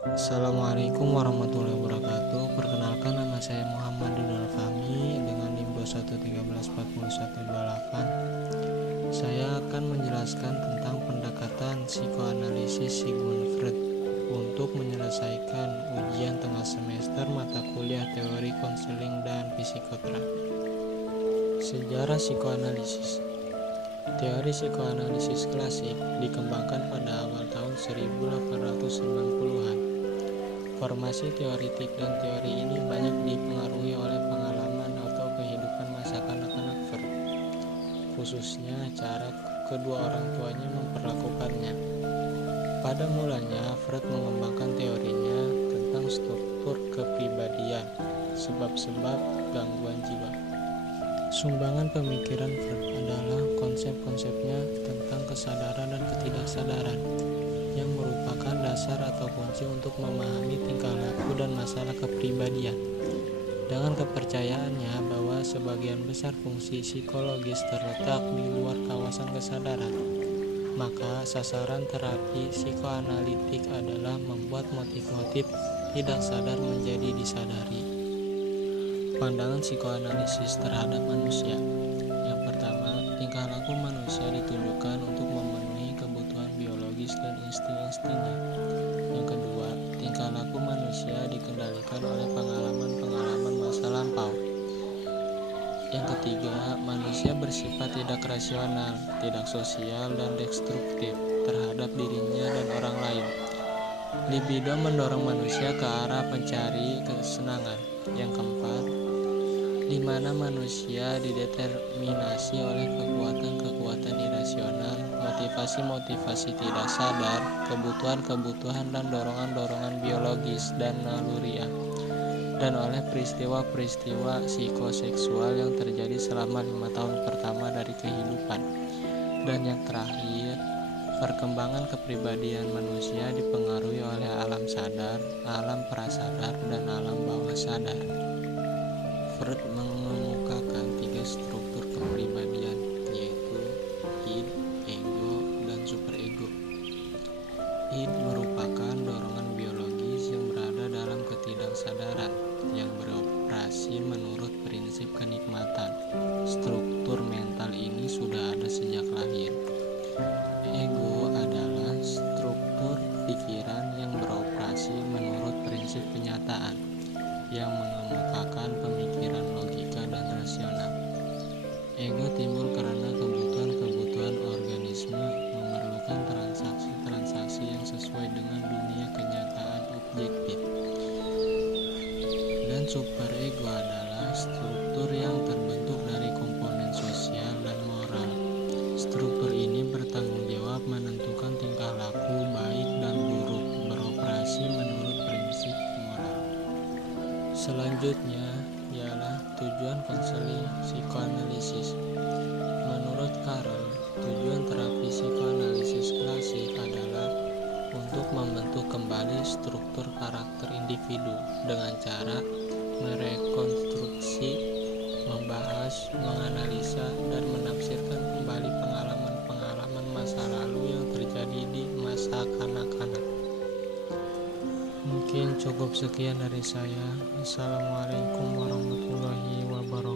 Assalamualaikum warahmatullahi wabarakatuh. Perkenalkan, nama saya Muhammad Dinul Fahmi dengan NIM 21134128. Saya akan menjelaskan tentang pendekatan psikoanalisis Sigmund Freud untuk menyelesaikan ujian tengah semester mata kuliah teori konseling dan psikoterapi. Sejarah psikoanalisis. Teori psikoanalisis klasik dikembangkan pada awal tahun 1890-an. Formasi teoritik dan teori ini banyak dipengaruhi oleh pengalaman atau kehidupan masa kanak-kanak Freud, khususnya cara kedua orang tuanya memperlakukannya. Pada mulanya, Freud mengembangkan teorinya tentang struktur kepribadian, sebab-sebab gangguan jiwa. Sumbangan pemikiran Freud adalah konsep-konsepnya tentang kesadaran dan ketidaksadaran, yang merupakan dasar atau kunci untuk memahami tingkah laku dan masalah kepribadian. Dengan kepercayaannya bahwa sebagian besar fungsi psikologis terletak di luar kawasan kesadaran, maka sasaran terapi psikoanalitik adalah membuat motif-motif tidak sadar menjadi disadari. Pandangan psikoanalisis terhadap manusia. Yang pertama, tingkah laku manusia ditunjukkan untuk memenuhi kebutuhan biologis dan insting-instingnya. Yang kedua, tingkah laku manusia dikendalikan oleh pengalaman-pengalaman masa lampau. Yang ketiga, manusia bersifat tidak rasional, tidak sosial, dan destruktif terhadap dirinya dan orang lain. Libido mendorong manusia ke arah pencari kesenangan. Yang keempat, di mana manusia dideterminasi oleh kekuatan-kekuatan irasional, motivasi-motivasi tidak sadar, kebutuhan-kebutuhan dan dorongan-dorongan biologis dan naluriah, dan oleh peristiwa-peristiwa psikoseksual yang terjadi selama 5 tahun pertama dari kehidupan. Dan yang terakhir, perkembangan kepribadian manusia dipengaruhi oleh alam sadar, alam prasadar, dan alam bawah sadar. Freud mengemukakan 3 struktur kepribadian, yaitu id, ego, dan superego. Id merupakan dorongan biologis yang berada dalam ketidaksadaran, yang beroperasi menurut prinsip kenikmatan. Struktur mental ini sudah ada sejak lahir. Ego adalah struktur pikiran yang beroperasi menurut prinsip kenyataan, yang mengemukakan pemikiran logika dan rasional. Ego timbul karena kebutuhan-kebutuhan organisme memerlukan transaksi-transaksi yang sesuai dengan dunia kenyataan objektif. Dan superego adalah struktur yang terbentuk dari komponen sosial dan moral. Struktur ini bertanggung jawab menentukan tingkah laku baik dan buruk, beroperasi menurut prinsip moral. Selanjutnya ialah tujuan konseling psikoanalisis. Menurut Carroll, tujuan terapi psikoanalisis klasik adalah untuk membentuk kembali struktur karakter individu dengan cara merekonstruksi, membahas, menganalisa, dan menafsirkan kembali pengalaman-pengalaman masa lalu yang terjadi di masa kanak-kanak. Mungkin cukup sekian dari saya. Assalamualaikum warahmatullahi wabarakatuh.